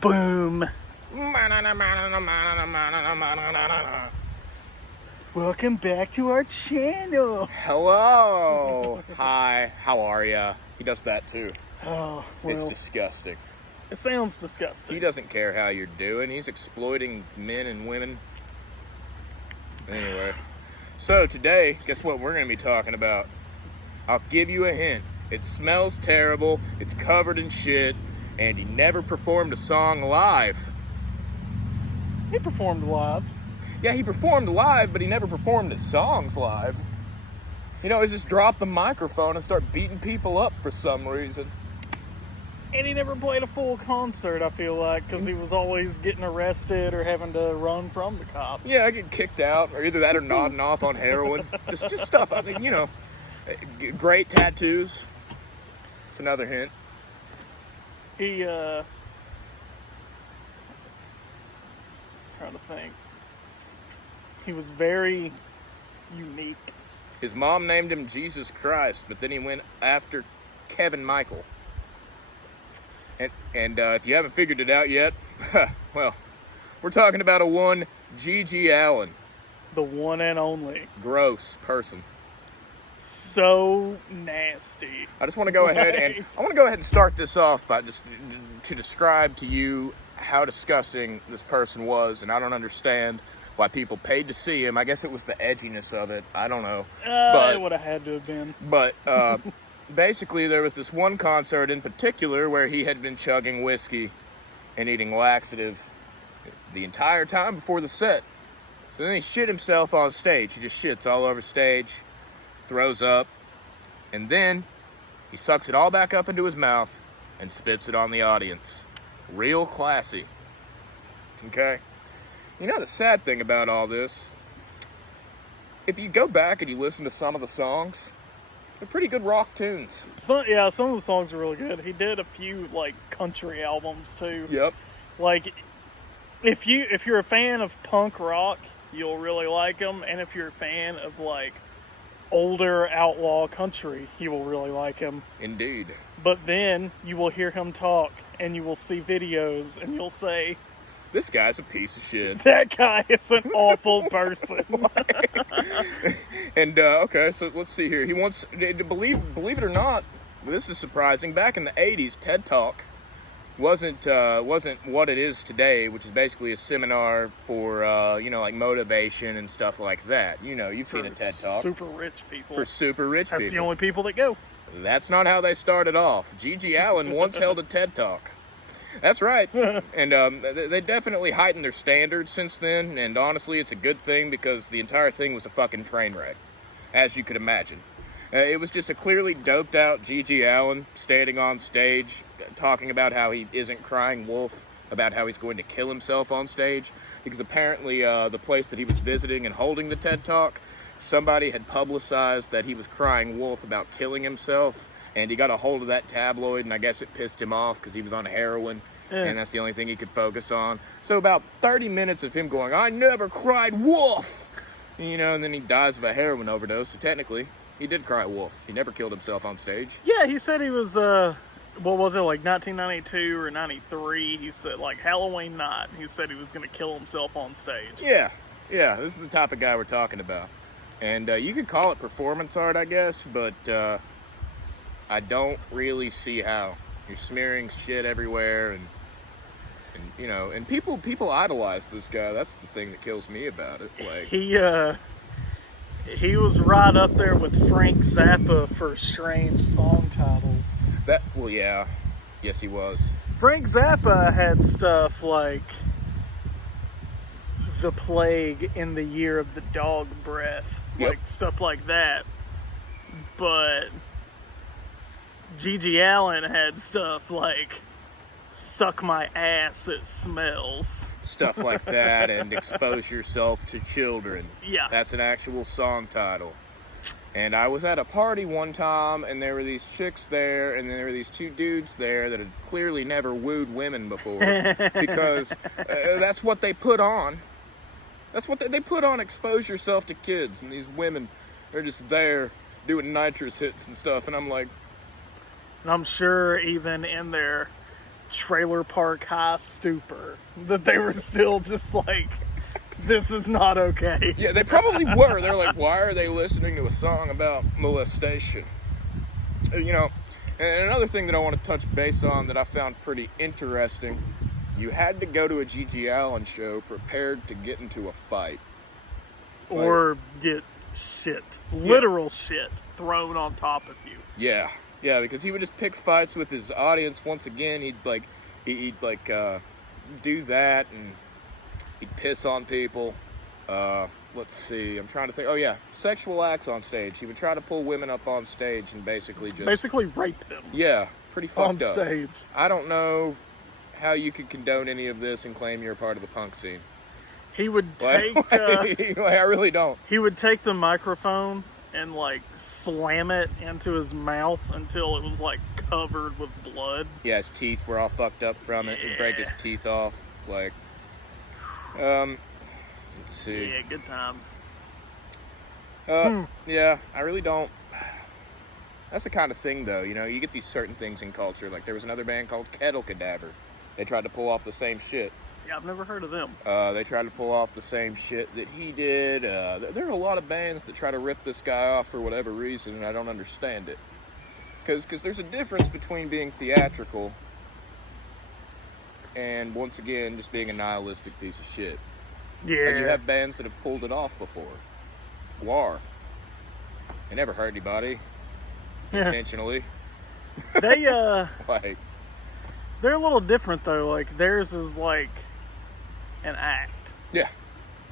Boom. Welcome back to our channel. Hello. Hi. How are ya? He does that too. Oh, It's well, disgusting. it sounds disgusting. He doesn't care how you're doing. He's exploiting men and women. Anyway. So today, guess what we're going to be talking about? I'll give you a hint. It smells terrible. It's covered in shit. And he never performed a song live. He performed live. Yeah, he performed live, but he never performed his songs live. You know, he just dropped the microphone and start beating people up for some reason. And he never played a full concert, I feel like, because he was always getting arrested or having to run from the cops. Yeah, I get kicked out, or either that or nodding off on heroin. Just stuff. I mean, you know, great tattoos. It's another hint. He, trying to think. He was very unique. His mom named him Jesus Christ, but then he went after Kevin Michael. And if you haven't figured it out yet, well, we're talking about a one G.G. Allin. The one and only. Gross person. So nasty. I just want to go ahead and start this off by just to describe to you how disgusting this person was, and I don't understand why people paid to see him. I guess it was the edginess of it. I don't know. It would have had to have been. But basically, there was this one concert in particular where he had been chugging whiskey and eating laxative the entire time before the set. So then he shit himself on stage. He just shits all over stage, throws up, and then he sucks it all back up into his mouth and spits it on the audience. Real classy. Okay? You know the sad thing about all this? If you go back and you listen to some of the songs, they're pretty good rock tunes. Some of the songs are really good. He did a few, like, country albums, too. Yep. Like, if you're a fan of punk rock, you'll really like him. And if you're a fan of, like, older outlaw country, you will really like him. Indeed. But then you will hear him talk, and you will see videos, and you'll say, this guy's a piece of shit. that guy is an awful person. And, okay, so let's see here. He wants, believe it or not, this is surprising, back in the 80s, TED Talk wasn't what it is today, which is basically a seminar for, you know, like motivation and stuff like that. You know, you've seen a TED Talk. Super rich people. For super rich people. That's the only people that go. That's not how they started off. G.G. Allin once held a TED Talk. That's right. And they definitely heightened their standards since then, and honestly, it's a good thing because the entire thing was a fucking train wreck, as you could imagine. It was just a clearly doped out G.G. Allin standing on stage talking about how he isn't crying wolf, about how he's going to kill himself on stage, because apparently the place that he was visiting and holding the TED Talk, somebody had publicized that he was crying wolf about killing himself, and he got a hold of that tabloid, and I guess it pissed him off because he was on heroin, and that's the only thing he could focus on. So about 30 minutes of him going, I never cried wolf! You know, and then he dies of a heroin overdose, so technically, he did cry wolf. He never killed himself on stage. Yeah, he said he was, what was it, like 1992 or 93? He said, like, Halloween night, he said he was going to kill himself on stage. Yeah, this is the type of guy we're talking about. And you could call it performance art, I guess, but I don't really see how. You're smearing shit everywhere, and you know, and people idolize this guy. That's the thing that kills me about it. Like he was right up there with Frank Zappa for strange song titles. Yeah, yes he was. Frank Zappa had stuff like The Plague in the Year of the Dog Breath, like stuff like that. But G.G. Allin had stuff like Suck My Ass, It Smells. Stuff like that, and Expose Yourself to Children. Yeah. That's an actual song title. And I was at a party one time, and there were these chicks there, and there were these two dudes there that had clearly never wooed women before. Because that's what they put on. That's what they put on Expose Yourself to Kids, and these women, they're just there doing nitrous hits and stuff, and I'm like... And I'm sure even in their trailer park high stupor that they were still just like, this is not okay. Yeah, they probably were. They're like, why are they listening to a song about molestation? You know, and another thing that I want to touch base on that I found pretty interesting, you had to go to a G.G. Allin show prepared to get into a fight. Or get shit, literal shit, thrown on top of you. Yeah, because he would just pick fights with his audience. Once again, he'd do that, and he'd piss on people. Let's see, I'm trying to think. Oh yeah, sexual acts on stage. He would try to pull women up on stage and basically rape them. Yeah, pretty fucked up. On stage. I don't know how you could condone any of this and claim you're a part of the punk scene. He would take. I really don't. He would take the microphone and like slam it into his mouth until it was like covered with blood. Yeah, his teeth were all fucked up from it. He'd break his teeth off. Like, let's see. Yeah, good times. Yeah, I really don't. That's the kind of thing, though. You know, you get these certain things in culture. Like there was another band called Kettle Cadaver. They tried to pull off the same shit. Yeah, I've never heard of them. They tried to pull off the same shit that he did. There are a lot of bands that try to rip this guy off for whatever reason, and I don't understand it. Because there's a difference between being theatrical and, once again, just being a nihilistic piece of shit. Yeah. And you have bands that have pulled it off before. Guar. They never hurt anybody. Intentionally. They, Like... They're a little different, though. Like, theirs is, like, an act. Yeah.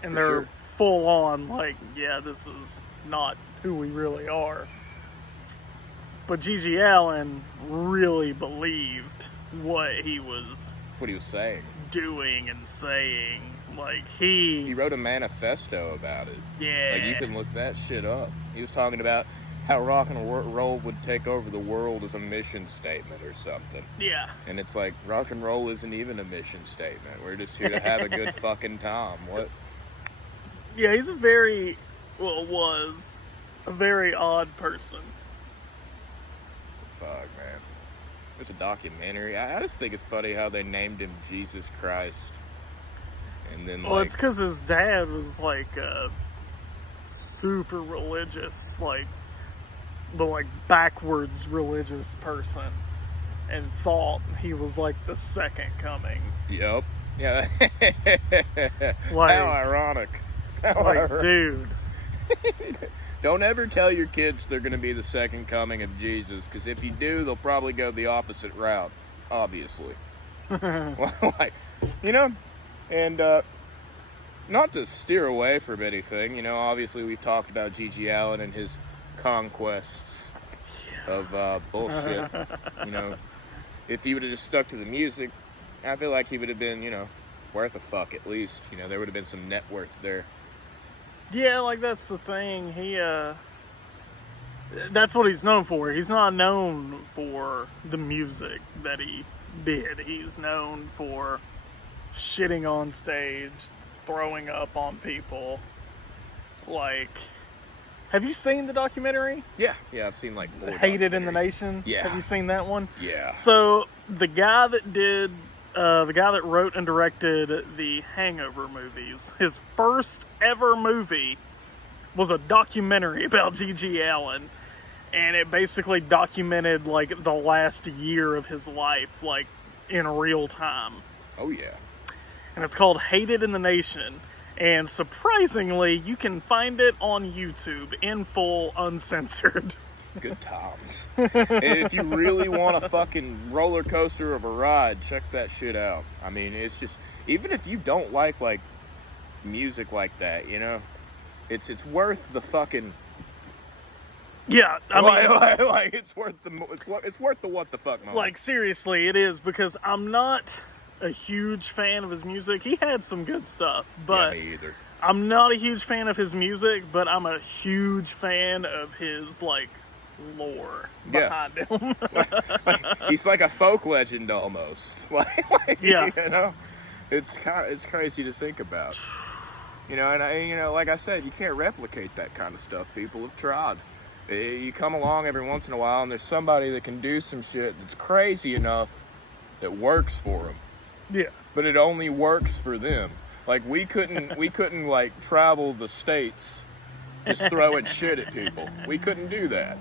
And they're full on, like, yeah, this is not who we really are. But G.G. Allin really believed what he was saying. Doing and saying. Like, he wrote a manifesto about it. Yeah. Like, you can look that shit up. He was talking about how rock and roll would take over the world as a mission statement or something. Yeah. And it's like, rock and roll isn't even a mission statement. We're just here to have a good fucking time. What? Yeah, he's was a very odd person. Fuck, man. There's a documentary. I just think it's funny how they named him Jesus Christ. And then, well, it's because his dad was, like, super religious, like, the like backwards religious person, and thought he was like the second coming. Yep. Yeah. Like, how ironic. Dude. Don't ever tell your kids they're going to be the second coming of Jesus, because if you do, they'll probably go the opposite route, obviously. Like, you know, and not to steer away from anything, you know, obviously we've talked about G.G. Allin and his conquests of bullshit. You know, if he would have just stuck to the music, I feel like he would have been, you know, worth a fuck at least. You know, there would have been some net worth there. Yeah, like that's the thing. That's what he's known for. He's not known for the music that he did. He's known for shitting on stage, throwing up on people. Like, have you seen the documentary? Yeah, I've seen like 4 Hated in the Nation? Yeah. Have you seen that one? Yeah. So, the guy that wrote and directed the Hangover movies, his first ever movie was a documentary about G.G. Allin, and it basically documented, like, the last year of his life, like, in real time. Oh, yeah. And it's called Hated in the Nation. And surprisingly, you can find it on YouTube in full, uncensored. Good times. If you really want a fucking roller coaster of a ride, check that shit out. I mean, it's just, even if you don't like music like that, you know, it's worth the fucking. Yeah, I mean, like it's worth the what the fuck moment. Like, seriously, it is, because I'm not a huge fan of his music. He had some good stuff, but yeah, me either. I'm not a huge fan of his music, but I'm a huge fan of his, like, lore behind him. He's like a folk legend almost. Yeah. You know, it's crazy to think about. You know, and like I said, you can't replicate that kind of stuff. People have tried. You come along every once in a while, and there's somebody that can do some shit that's crazy enough that works for them. Yeah. But it only works for them. Like, we couldn't like travel the states just throwing shit at people. We couldn't do that.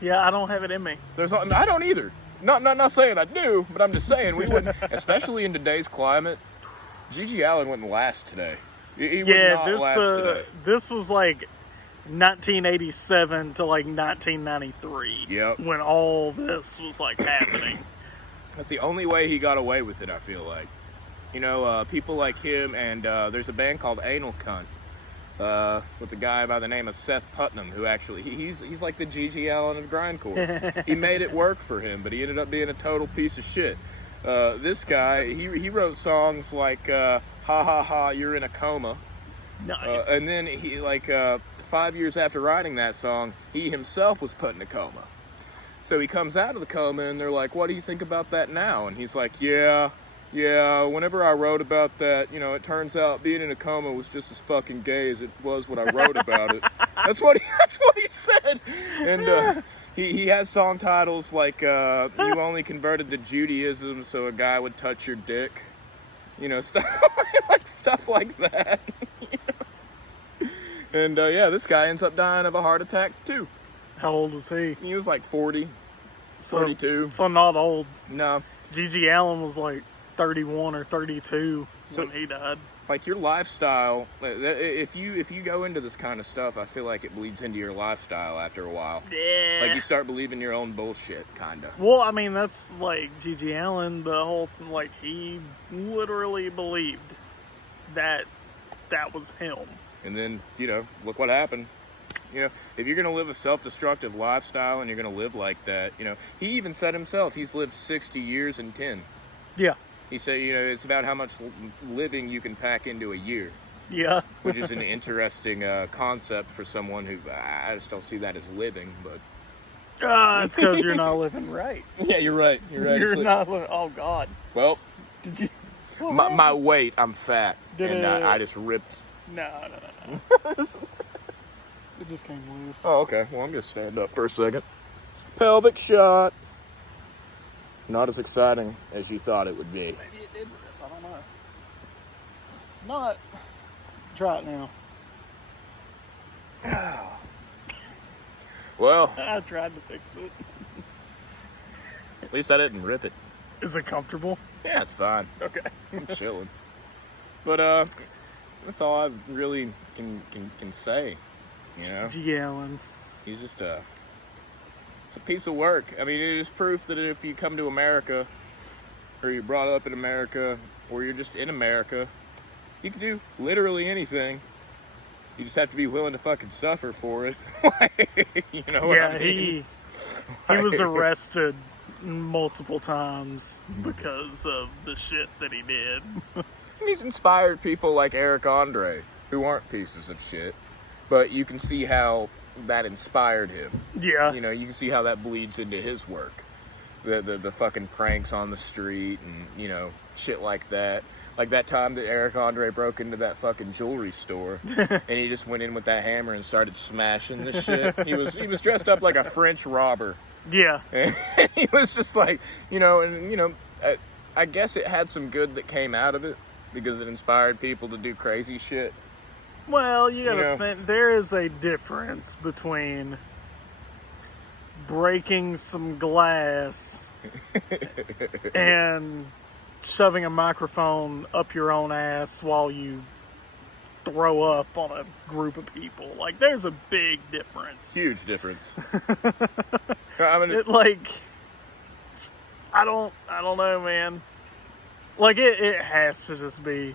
Yeah, I don't have it in me. I don't either. Not saying I do, but I'm just saying we wouldn't, especially in today's climate. GG Allin wouldn't last today. He would not last today. This was like 1987 to like 1993. Yep. When all this was like happening. That's the only way he got away with it, I feel like. You know, people like him, and there's a band called Anal Cunt with a guy by the name of Seth Putnam, who actually, he's like the GG Allin of grindcore. He made it work for him, but he ended up being a total piece of shit. This guy, he wrote songs like Ha Ha Ha, You're in a Coma. Nice. And then he, like, 5 years after writing that song, he himself was put in a coma. So he comes out of the coma, and they're like, what do you think about that now? And he's like, yeah, whenever I wrote about that, you know, it turns out being in a coma was just as fucking gay as it was when I wrote about it. That's what he said. And he has song titles like You Only Converted to Judaism so a guy would touch your dick. You know, stuff like that. You know? And yeah, this guy ends up dying of a heart attack too. How old was he? He was like 40, 42. So not old. No. GG Allin was like 31 or 32 when he died. Like, your lifestyle, if you go into this kind of stuff, I feel like it bleeds into your lifestyle after a while. Yeah. Like, you start believing your own bullshit, kind of. Well, I mean, that's like GG Allin, the whole, like, he literally believed that was him. And then, you know, look what happened. You know, if you're going to live a self-destructive lifestyle and you're going to live like that, you know, he even said himself, he's lived 60 years in 10. Yeah. He said, you know, it's about how much living you can pack into a year. Yeah. Which is an interesting concept for someone who, I just don't see that as living, but... It's because you're not living right. Yeah, you're right. You're not living... Oh, God. Well, did you... My weight, I'm fat, I just ripped... No. It just came loose. Oh, okay. Well, I'm going to stand up for a second. Pelvic shot. Not as exciting as you thought it would be. Maybe it did rip. I don't know. Not. Try it now. Well. I tried to fix it. At least I didn't rip it. Is it comfortable? Yeah, it's fine. Okay. I'm chilling. But, that's all I really can say. You know? GG Allin. He's just it's a piece of work. I mean, it is proof that if you come to America, or you're brought up in America, or you're just in America, you can do literally anything. You just have to be willing to fucking suffer for it. You know what I mean? He was arrested multiple times because of the shit that he did. And he's inspired people like Eric Andre, who aren't pieces of shit. But you can see how that inspired him. Yeah. You know, you can see how that bleeds into his work. The fucking pranks on the street and, you know, shit like that. Like that time that Eric Andre broke into that fucking jewelry store and he just went in with that hammer and started smashing the shit. He was dressed up like a French robber. Yeah. And he was just like, you know, and, you know, I guess it had some good that came out of it because it inspired people to do crazy shit. Well, you gotta think, there is a difference between breaking some glass and shoving a microphone up your own ass while you throw up on a group of people. Like, there's a big difference. Huge difference. I mean, I don't know, man. Like, it has to just be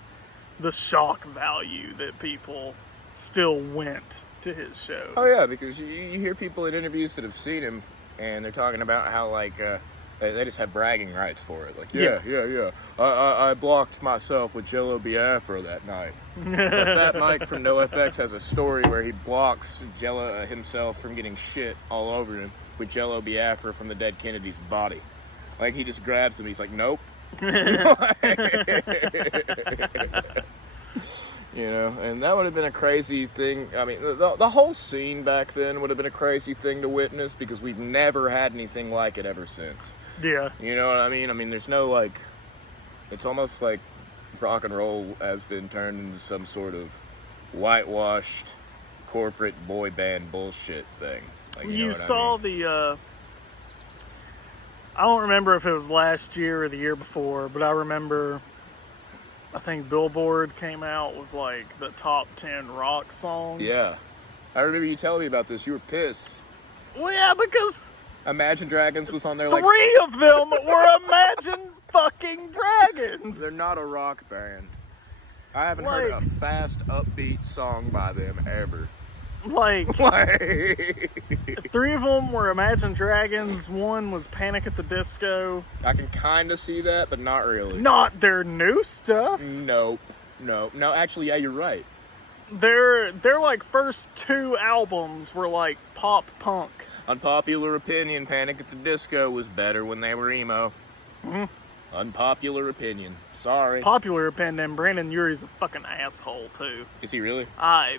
the shock value that people still went to his show. Oh yeah, because you hear people in interviews that have seen him, and they're talking about how, like, they just have bragging rights for it. Like, yeah. I blocked myself with Jello Biafra that night. Fat Mike from NoFX has a story where he blocks Jello himself from getting shit all over him with Jello Biafra from the dead Kennedy's body. Like, he just grabs him, he's like, nope. You know, and that would have been a a crazy thing. I mean, the whole scene back then would have been a crazy thing to witness because we've never had anything like it ever since. Yeah. You know what I mean? I mean, there's no, like, it's almost like rock and roll has been turned into some sort of whitewashed corporate boy band bullshit thing. Like, you know what saw I mean? the, I don't remember if it was last year or the year before, but I remember, I think Billboard came out with, like, the top 10 rock songs. Yeah. I remember you telling me about this. You were pissed. Well, yeah, because Imagine Dragons was on there like... 3 of them were Imagine fucking Dragons! They're not a rock band. I haven't heard a fast, upbeat song by them ever. Like, 3 of them were Imagine Dragons, 1 was Panic at the Disco. I can kind of see that, but not really. Not their new stuff. Nope. No, actually, yeah, you're right. Their like first 2 albums were like pop punk. Unpopular opinion, Panic at the Disco was better when they were emo. Mm-hmm. Unpopular opinion. Sorry. Popular opinion, Brandon Urie's a fucking asshole too. Is he really? I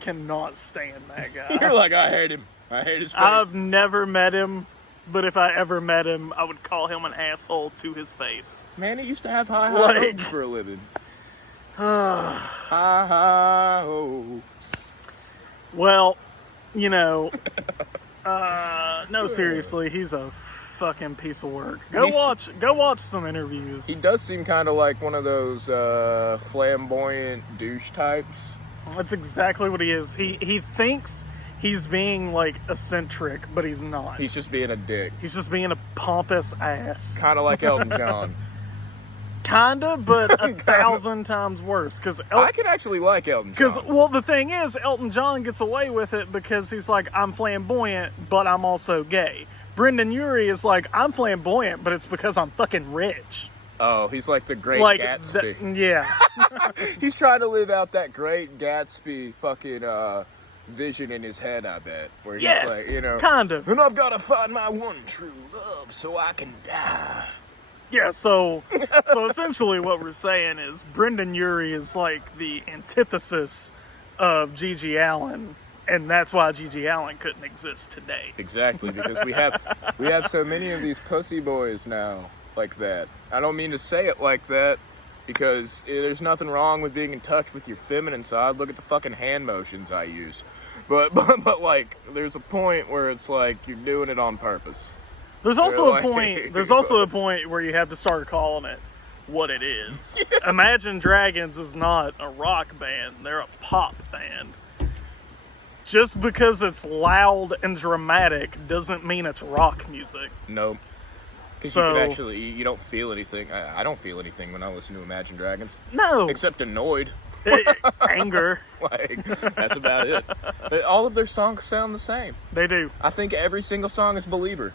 cannot stand that guy. You're like, I hate him. I hate his face. I've never met him, but if I ever met him, I would call him an asshole to his face. Man, he used to have high Like- hopes for a living. High hopes. Well, you know, no, seriously, he's a fucking piece of work. Go watch some interviews. He does seem kind of like one of those flamboyant douche types. That's exactly what he is. He thinks he's being like eccentric, but he's not. He's just being a dick. He's just being a pompous ass. Kind of like Elton John. Kinda, but 1,000 times worse. I can actually like Elton John. Because, well, the thing is, Elton John gets away with it because he's like, I'm flamboyant, but I'm also gay. Brendan Urie is like, I'm flamboyant, but it's because I'm fucking rich. Oh, he's like the Great Like, Gatsby. Yeah. He's trying to live out that Great Gatsby fucking vision in his head, I bet. Where he's like, you know, kind of. and I've got to find my one true love so I can die. Yeah, so essentially what we're saying is Brendan Urie is like the antithesis of G.G. Allin, and that's why G.G. Allin couldn't exist today. Exactly, because we have so many of these pussy boys now like that. I don't mean to say it like that, because there's nothing wrong with being in touch with your feminine side. Look at the fucking hand motions I use. But like, there's a point where it's like you're doing it on purpose. There's also a point. There's also a point where you have to start calling it what it is. Yeah. Imagine Dragons is not a rock band; they're a pop band. Just because it's loud and dramatic doesn't mean it's rock music. Nope. Because you don't feel anything. I don't feel anything when I listen to Imagine Dragons. No. Except annoyed. Anger. Like, that's about it. All of their songs sound the same. They do. I think every single song is Believer.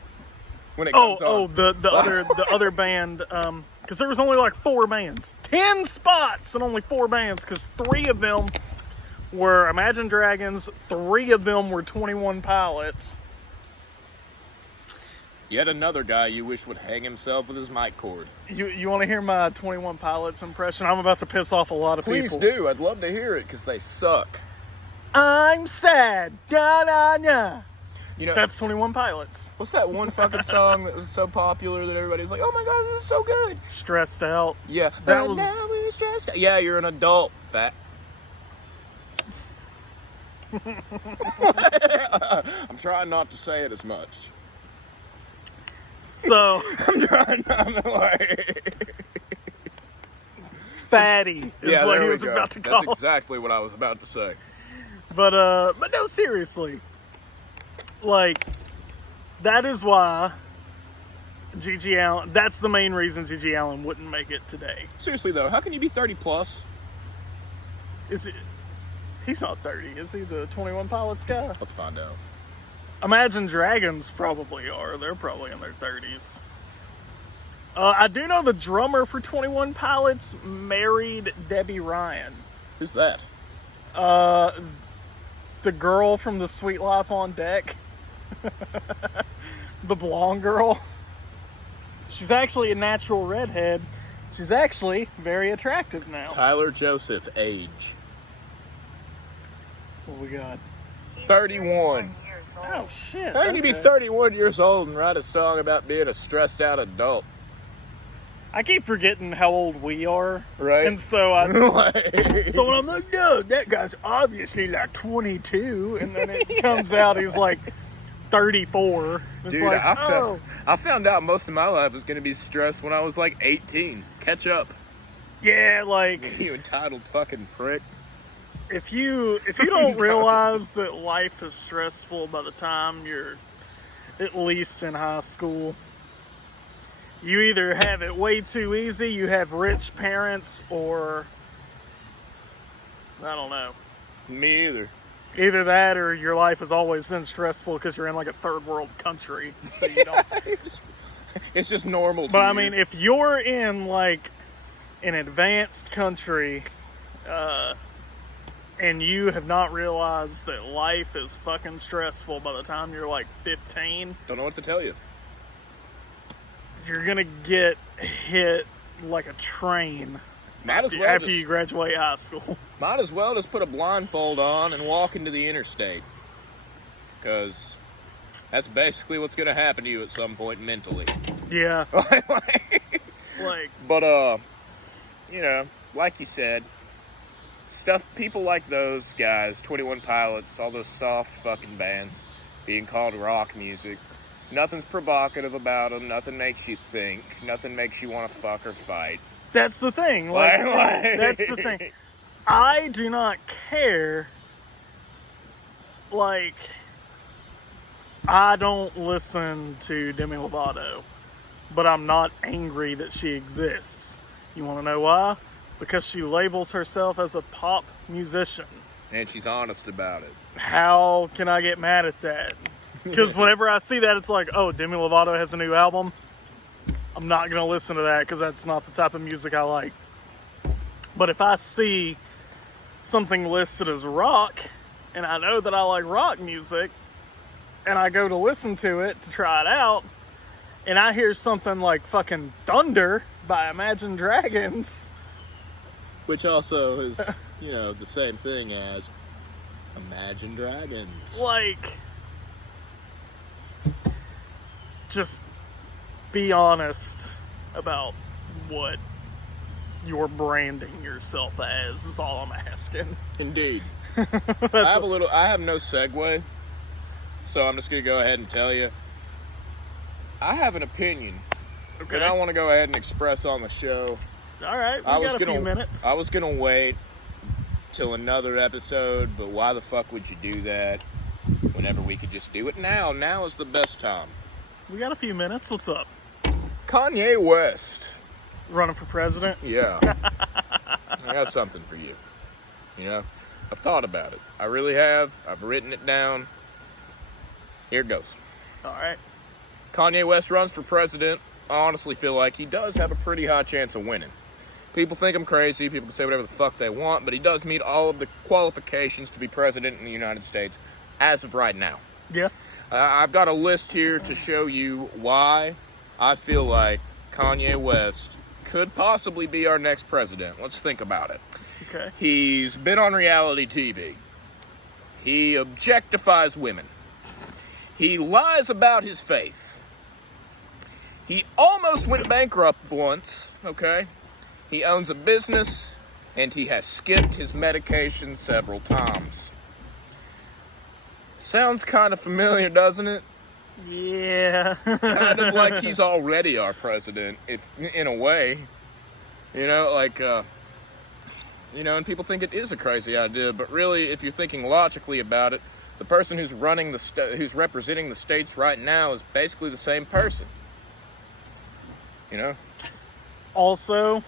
When it comes on. The other band, because there was only like 4 bands. 10 spots and only 4 bands, because 3 of them were Imagine Dragons, 3 of them were 21 Pilots. Yet another guy you wish would hang himself with his mic cord. You want to hear my 21 Pilots impression? I'm about to piss off a lot of people. Please do. I'd love to hear it, because they suck. I'm sad. Da-da-da. You know, that's 21 Pilots. What's that one fucking song that was so popular that everybody was like, oh my god, this is so good? Stressed Out. Yeah. That was... Now we're stressed out. Yeah, you're an adult, fat. I'm trying not to say it as much. So... I'm trying not to like... Fatty is what he was about to call. That's exactly what I was about to say. But no, seriously. Like, that is why G.G. Allin, that's the main reason G.G. Allin wouldn't make it today. Seriously though, how can you be 30 plus? He's not 30, is he? The 21 Pilots guy? Let's find out. Imagine Dragons probably are. They're probably in their 30s. I do know the drummer for 21 Pilots married Debbie Ryan. Who's that? The girl from The Sweet Life on Deck. The blonde girl. She's actually a natural redhead. She's actually very attractive now. Tyler Joseph, age. What we got? 31. Oh, shit. How can you be 31 years old and write a song about being a stressed out adult? I keep forgetting how old we are. Right. And so so when I'm like, no, that guy's obviously like 22. And then it comes out he's like 34. It's Dude, like, I found out most of my life was going to be stressed when I was like 18. Catch up. yeah, like, You entitled fucking prick. if you don't realize that life is stressful by the time you're at least in high school, you either have it way too easy, you have rich parents, or I don't know. Me either. Either that or your life has always been stressful because you're in like a third world country. So you don't. It's just normal to But I you. mean, if you're in like an advanced country, and you have not realized that life is fucking stressful by the time you're like 15, Don't know what to tell you. you're gonna get hit like a train after you graduate high school. Might as well just put a blindfold on and walk into the interstate. Because that's basically what's going to happen to you at some point mentally. Yeah. Like, But, you know, like you said, people like those guys, 21 Pilots, all those soft fucking bands being called rock music, nothing's provocative about them, nothing makes you think, nothing makes you want to fuck or fight. that's the thing. Like, that's the thing. I do not care. Like, I don't listen to Demi Lovato, but I'm not angry that she exists. You want to know why? Because she labels herself as a pop musician. And she's honest about it. How can I get mad at that? Because whenever I see that, it's like, oh, Demi Lovato has a new album. I'm not going to listen to that because that's not the type of music I like. But if I see something listed as rock, and I know that I like rock music, and I go to listen to it to try it out, and I hear something like fucking Thunder by Imagine Dragons. Which also is, you know, the same thing as Imagine Dragons. Like, just be honest about what you're branding yourself as is all I'm asking. Indeed. I have no segue, so I'm just going to go ahead and tell you. I have an opinion that I want to go ahead and express on the show. All right, we got a few minutes. I was going to wait till another episode, but why the fuck would you do that whenever we could just do it now? Now is the best time. We got a few minutes. What's up? Kanye West. Running for president? Yeah. I got something for you. You know, I've thought about it. I really have. I've written it down. Here it goes. All right. Kanye West runs for president. I honestly feel like he does have a pretty high chance of winning. People think I'm crazy. People can say whatever the fuck they want, but he does meet all of the qualifications to be president in the United States as of right now. Yeah. I've got a list here to show you why I feel like Kanye West could possibly be our next president. Let's think about it. Okay. He's been on reality TV. He objectifies women. He lies about his faith. He almost went bankrupt once, okay? He owns a business, and he has skipped his medication several times. Sounds kind of familiar, doesn't it? Yeah. Kind of like he's already our president, if in a way. You know, like, you know, and people think it is a crazy idea, but really, if you're thinking logically about it, the person who's running who's representing the states right now is basically the same person. You know? Also,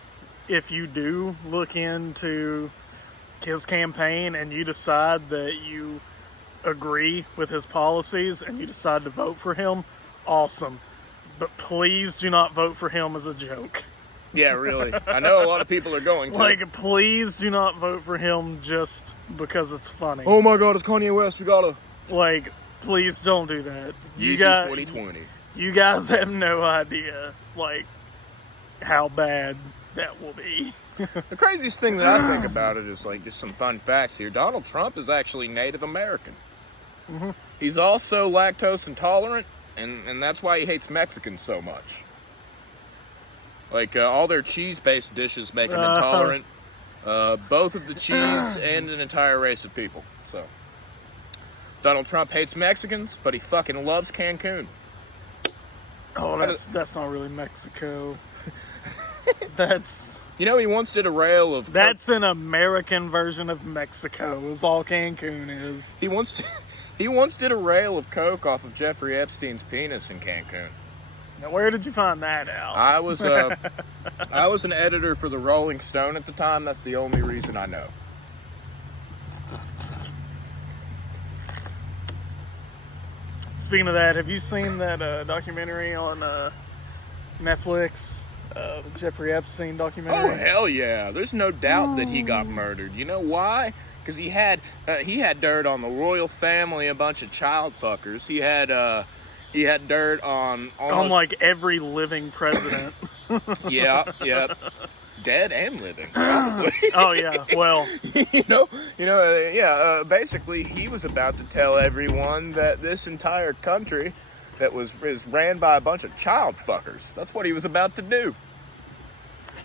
if you do look into his campaign and you decide that you agree with his policies and you decide to vote for him, awesome. But please do not vote for him as a joke. Yeah, really. I know a lot of people are going to. Like, please do not vote for him just because it's funny. Oh my god, it's Kanye West. We gotta. Like, please don't do that. You got 2020. You guys have no idea, like, how bad that will be. The craziest thing that I think about it is, like, just some fun facts here. Donald Trump is actually Native American. Mm-hmm. He's also lactose intolerant, and that's why he hates Mexicans so much. Like, all their cheese-based dishes make him intolerant. Both of the cheese and an entire race of people. So, Donald Trump hates Mexicans, but he fucking loves Cancun. Oh, that's not really Mexico. That's... You know, he once did a rail of... That's an American version of Mexico, is all Cancun is. He once did a rail of coke off of Jeffrey Epstein's penis in Cancun. Now, where did you find that out? I was an editor for the Rolling Stone at the time. That's the only reason I know. Speaking of that, have you seen that documentary on Netflix? The Jeffrey Epstein documentary? Oh, hell yeah. There's no doubt that he got murdered. You know why? Because he had dirt on the royal family, a bunch of child fuckers. He had dirt on almost... On, like, every living president. Yeah. Dead and living, probably. Oh, yeah, well... Basically, he was about to tell everyone that this entire country that is ran by a bunch of child fuckers. That's what he was about to do.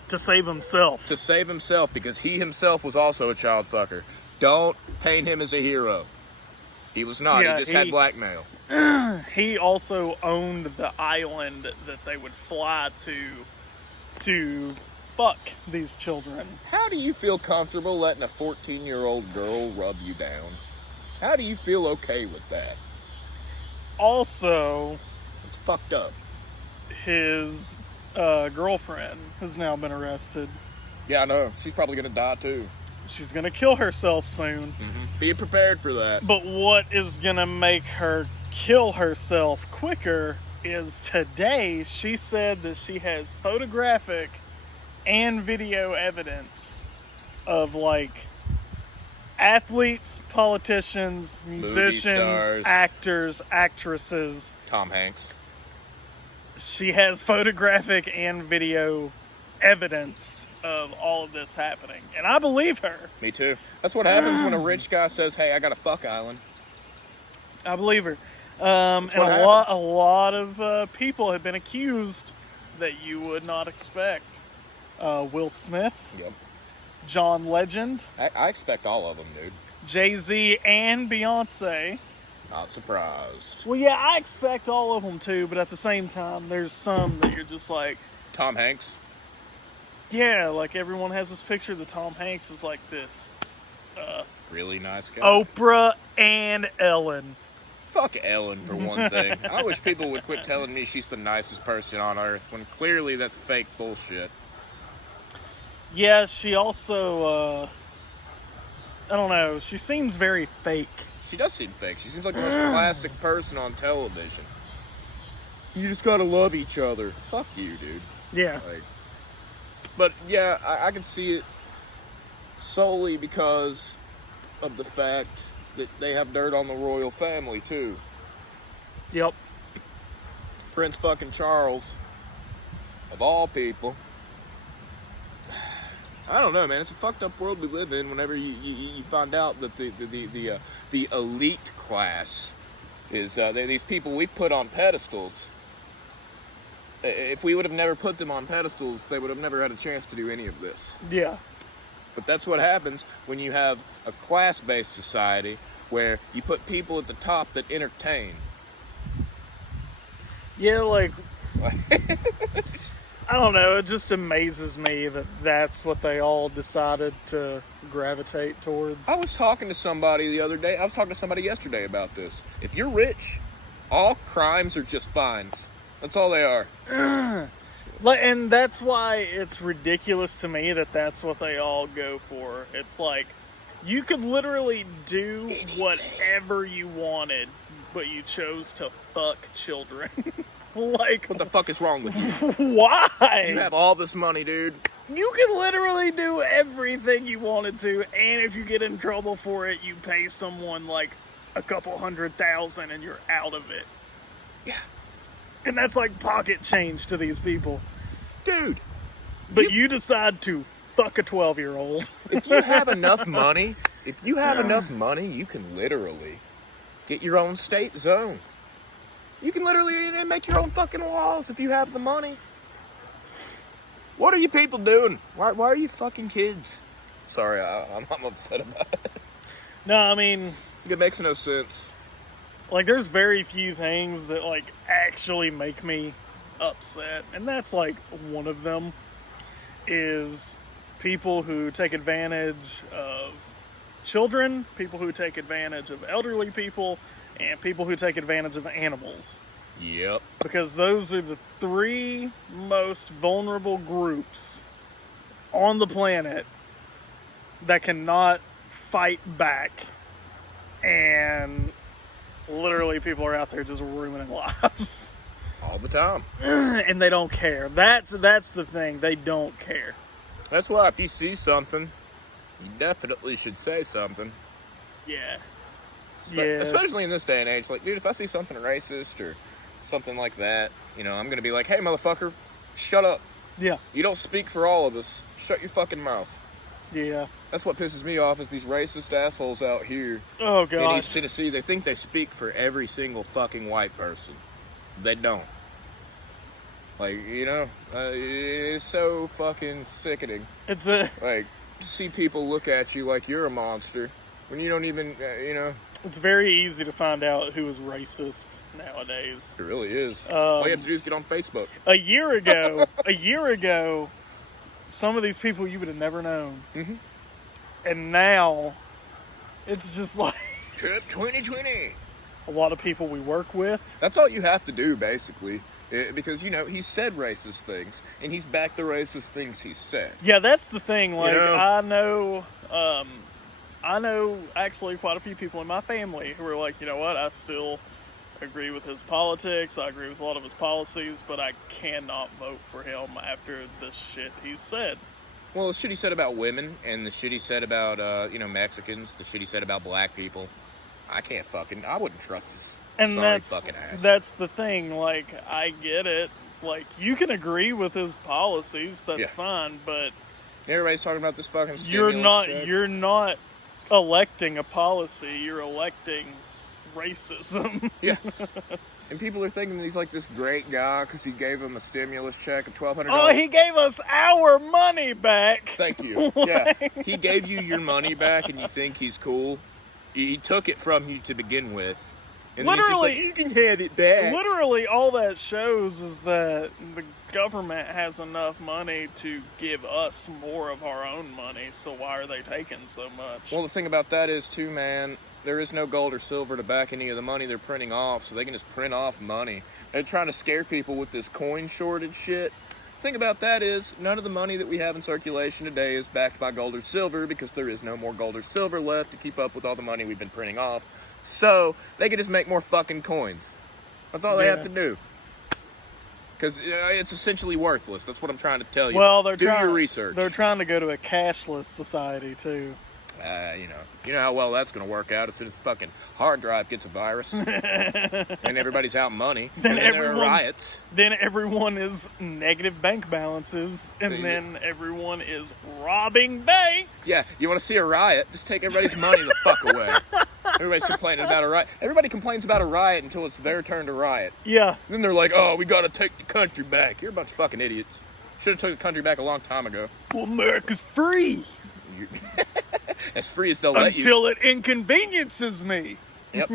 To save himself. To save himself, because he himself was also a child fucker. Don't paint him as a hero. He was not. Yeah, he just had blackmail. He also owned the island that they would fly to fuck these children. How do you feel comfortable letting a 14-year-old girl rub you down? How do you feel okay with that? Also, it's fucked up. His girlfriend has now been arrested. Yeah, I know. She's probably going to die, too. She's going to kill herself soon. Mm-hmm. Be prepared for that. But what is going to make her kill herself quicker is today she said that she has photographic and video evidence of, like, athletes, politicians, musicians, actors, actresses. Tom Hanks. She has photographic and video evidence of all of this happening. And I believe her. Me too. That's what happens when a rich guy says, hey, I got to fuck Allin. I believe her. And a lot of people have been accused that you would not expect. Will Smith. Yep. John Legend. I expect all of them, dude. Jay-Z and Beyonce. Not surprised. Well, yeah, I expect all of them too, but at the same time, there's some that you're just like... Tom Hanks? Yeah, like everyone has this picture that Tom Hanks is like this. Really nice guy. Oprah and Ellen. Fuck Ellen, for one thing. I wish people would quit telling me she's the nicest person on earth, when clearly that's fake bullshit. Yeah, she also, I don't know, she seems very fake. She does seem fake. She seems like the most plastic person on television. You just gotta love each other. Fuck you, dude. Yeah. But, yeah, I can see it solely because of the fact that they have dirt on the royal family, too. Yep. Prince fucking Charles, of all people. I don't know, man. It's a fucked up world we live in whenever you find out that the elite class is these people we've put on pedestals. If we would have never put them on pedestals, they would have never had a chance to do any of this. Yeah. But that's what happens when you have a class-based society where you put people at the top that entertain. Yeah, like... I don't know, it just amazes me that that's what they all decided to gravitate towards. I was talking to somebody the other day. I was talking to somebody yesterday about this. If you're rich, all crimes are just fines. That's all they are. And that's why it's ridiculous to me that that's what they all go for. It's like, you could literally do whatever you wanted, but you chose to fuck children. Like, what the fuck is wrong with you? Why? You have all this money, dude. You can literally do everything you wanted to, and if you get in trouble for it, you pay someone like a couple $100,000 and you're out of it. Yeah. And that's like pocket change to these people. Dude. But you decide to fuck a 12-year-old. If you have enough money, you can literally get your own state zone. You can literally make your own fucking laws if you have the money. What are you people doing? Why are you fucking kids? Sorry, I'm upset about it. No, I mean, It makes no sense. like, there's very few things that, like, actually make me upset. And that's, like, one of them is people who take advantage of children, people who take advantage of elderly people, and people who take advantage of animals. Yep. Because those are the three most vulnerable groups on the planet that cannot fight back. And literally people are out there just ruining lives. All the time. And they don't care. That's the thing. They don't care. That's why if you see something, you definitely should say something. Yeah. Especially in this day and age. Like, dude, if I see something racist or something like that, you know, I'm going to be like, hey, motherfucker, shut up. Yeah. You don't speak for all of us. Shut your fucking mouth. Yeah. That's what pisses me off is these racist assholes out here Oh, in gosh. East Tennessee. They think they speak for every single fucking white person. They don't. Like, you know, it's so fucking sickening. It's a... Like, to see people look at you like you're a monster when you don't even, you know. It's very easy to find out who is racist nowadays. It really is. All you have to do is get on Facebook. A year ago, some of these people you would have never known. Mm-hmm. And now, it's just like Trip 2020. a lot of people we work with. That's all you have to do, basically. Because, you know, he said racist things, and he's backed the racist things he said. Yeah, that's the thing. Like, You know? I know actually quite a few people in my family who are like, you know what, I still agree with his politics, I agree with a lot of his policies, but I cannot vote for him after the shit he said. Well, the shit he said about women, and the shit he said about, you know, Mexicans, the shit he said about black people, I wouldn't trust his And sorry fucking ass. that's the thing, like, I get it. Like, you can agree with his policies, that's Yeah. fand but Everybody's talking about this fucking you're stimulus check. you're not electing a policy, you're electing racism. Yeah. And people are thinking that he's like this great guy because he gave them a stimulus check of $1,200. Oh, he gave us our money back. Thank you. Yeah. He gave you your money back and you think he's cool. He took it from you to begin with. And Literally, then he's just like, you can have it back. Literally, all that shows is that the government has enough money to give us more of our own money, so why are they taking so much? Well, the thing about that is, too, man, there is no gold or silver to back any of the money they're printing off, so they can just print off money. They're trying to scare people with this coin shortage shit. The thing about that is, none of the money that we have in circulation today is backed by gold or silver because there is no more gold or silver left to keep up with all the money we've been printing off. So, they can just make more fucking coins. That's all they have to do. Because it's essentially worthless. That's what I'm trying to tell you. Well, do your research. They're trying to go to a cashless society, too. You know how well that's going to work out as soon as the fucking hard drive gets a virus. And everybody's out money. Then there are riots. Then everyone is negative bank balances. And then everyone is robbing banks. Yeah, you want to see a riot? Just take everybody's money the fuck away. Everybody's complaining about a riot. Everybody complains about a riot until it's their turn to riot. Yeah. Then they're like, oh, we got to take the country back. You're a bunch of fucking idiots. Should have took the country back a long time ago. Well, America's free. As free as they'll let you. Until it inconveniences me. Yep.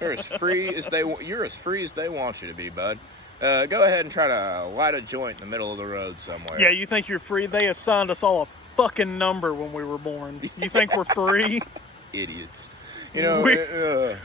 You're as free as they want you to be, bud. Go ahead and try to light a joint in the middle of the road somewhere. Yeah, you think you're free? They assigned us all a fucking number when we were born. You think we're free? Idiots. You know,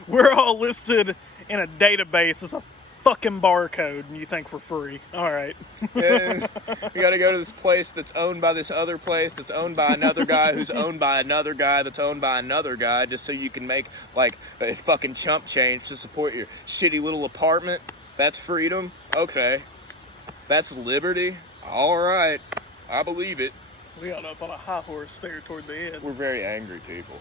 we're all listed in a database as a fucking barcode, and you think we're free. All right. And you got to go to this place that's owned by this other place that's owned by another guy who's owned by another guy that's owned by another guy just so you can make, like, a fucking chump change to support your shitty little apartment. That's freedom? Okay. That's liberty? All right. I believe it. We got up on a high horse there toward the end. We're very angry people.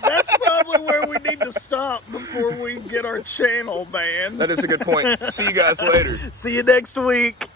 That's probably where we need to stop before we get our channel banned. That is a good point. See you guys later. See you next week.